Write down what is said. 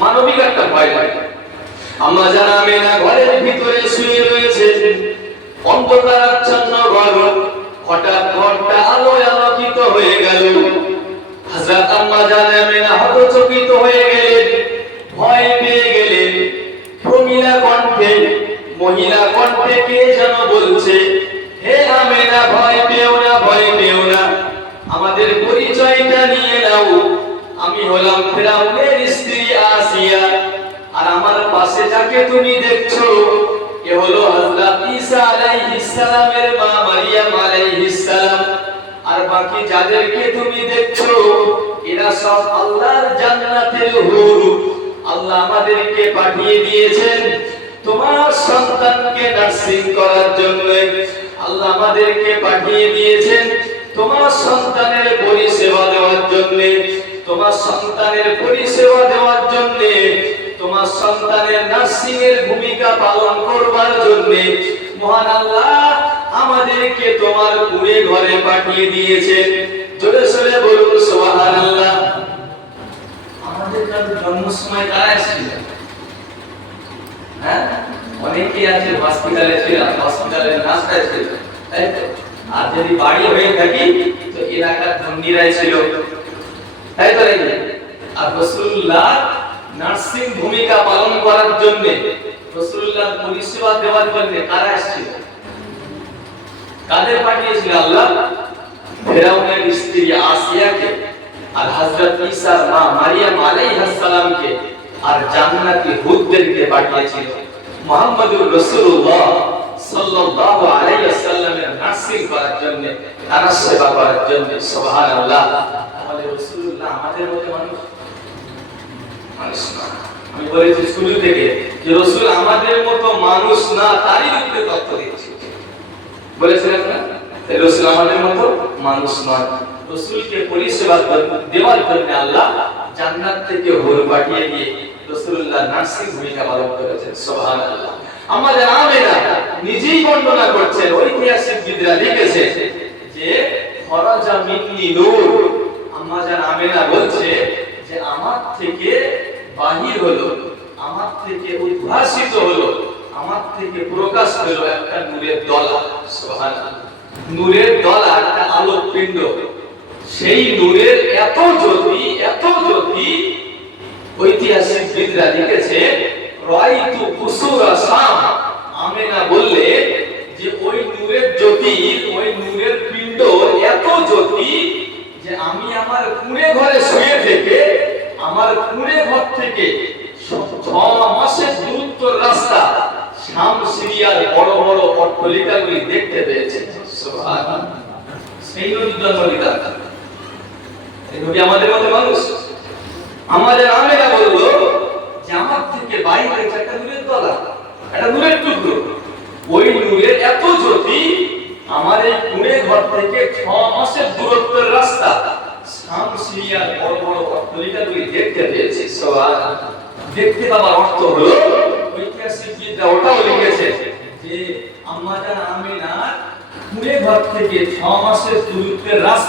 মানবিক একটা ভয় লাগে। আম্মা জান আমেনা ঘরের ভিতরে শুয়ে রয়েছে, অন্ধকার আচ্ছন্ন ঘর, হঠাৎ ঘরটা আলোয় আলোকিত হয়ে গেল। হযরত আম্মা জান আমেনা হতচকিত হয়ে গেলেন, ভয় পেয়ে গেলেন। মহিলা কণ্ঠে কে যেন বলছে, হে আমেনা, ভয় পেও না, ভয় পেও না, আমাদের পরিচয়টা নিয়ে নাও। আমি হলাম ফিরাউনের স্ত্রী আসিয়া, আর আমার পাশে যাকে তুমি দেখছো এ হলো হযরত ঈসা আলাইহিস সালামের মা মারিয়াম আলাইহিস সালাম। আর বাকি যাদেরকে তুমি দেখছো এরা সব আল্লাহর জান্নাতের হুর। আল্লাহ আমাদেরকে পাঠিয়ে দিয়েছেন তোমার সন্তানকে নার্সিং করার জন্য। আল্লাহ আমাদেরকে পাঠিয়ে দিয়েছেন তোমার সন্তানের পরিষেবা দেওয়ার জন্য, তোমার সন্তানের পরিষেবা দেওয়ার জন্য, তোমার সন্তানের নার্সিং এর ভূমিকা পালন করবার জন্য মহান আল্লাহ আমাদেরকে তোমার কুঁড়ে ঘরে পাঠিয়ে দিয়েছেন। জোরে সোরে বলুন সুবহানাল্লাহ। আমাদের জন্মের সময় কারা এসেছিল? হ্যাঁ, অনেকেই আছে হসপিটালে ছিল, হসপিটালে নার্সরা ছিল, তাই তো? আর যদি বাড়ি হয়ে থাকি তো এলাকার ধনীরাই ছিল, তাই তো? আর রাসূলুল্লাহ নার্সিং ভূমিকা পালন করার জন্য, রাসূলুল্লাহর পরিষেবা দেওয়ার জন্য কারা এসেছিল? কাদের পাঠিয়েছিল আল্লাহ? ফিরাউনের স্ত্রী আসিয়াকে, আর হযরত ঈসার মা মারিয়াম আলাইহিস সালামকে, আর জান্নাতি হুদদেরকে পাঠিয়েছিল মুহাম্মদুর রাসূলুল্লাহ সাল্লাল্লাহু আলাইহি ওয়াসাল্লামের নার্সিং করার জন্য, তার সেবা করার জন্য। সুবহানাল্লাহ। তাহলে রাসূলুল্লাহ আমাদের মতো মানুষ না। আমি বলেছি শুরু থেকে যে রাসূল আমাদের মতো মানুষ না, তারই উপরে তথ্য দিচ্ছি। বলেছিলেন না রাসূল আমাদের মতো মানুষ নয়। রাসূলকে পরিষেবা দেওয়ার জন্য আল্লাহ জান্নাত থেকে হুর পাঠিয়ে দিয়ে রাসূলুল্লাহ নার্সিং ভূমিকা পালন করেছেন। সুবহানাল্লাহ। আমাদের আমেনা নিজেই বর্ণনা করছেন, ঐতিহাসিকবিদরা লিখেছে যে খরাজা মিন্নি নূর। আমাদের আমেনা বলছে যে আমার থেকে বাহির হলো, আমার থেকে উদ্ভাসিত হলো, আমার থেকে প্রকাশ পেল একটা নূরের দলা। সুবহানাল্লাহ। নূরের দলা একটা আলোক পিণ্ড। সেই নূরের এত জ্যোতি, এত জ্যোতি, ঐতিহাসিকবিদরা লিখেছে রাইতু কুসুরা শাম। আমেনা বললে যে ওই নূরের জ্যোতি, ওই নূরের পিণ্ড এত জ্যোতি যে আমি আমার কুঁড়ে ঘরে শুয়ে থেকে, আমার কুঁড়ে ঘর থেকে 6 মাসের দূরত্বের রাস্তা শাম সিরিয়ার বড় বড় অট্টালিকাগুলি দেখতে পেয়েছে। সুবহানাল্লাহ। সেই নবীর এই নবী আমাদের মতো মানুষ। আমাদের আমেনা বলল যে আমার থেকে বাইরে একটা নূরের দলা, একটা নূরের টুকরো। ওই নূরের এত জ্যোতি আমার এই কুঁড়ে ঘর থেকে 6 মাসের দূরত্বের রাস্তা শাম সিরিয়ার বড় বড় অট্টালিকাগুলি দেখতে পেয়েছে। সুবহানাল্লাহ। দেখতে পাওয়ার অর্থ হলো, ঐতিহাসিকবিদরা ওটাও লিখেছে যে আম্মা জান আমেনার কুঁড়ে ঘর থেকে 6 মাসের দূরত্বের রাস্তা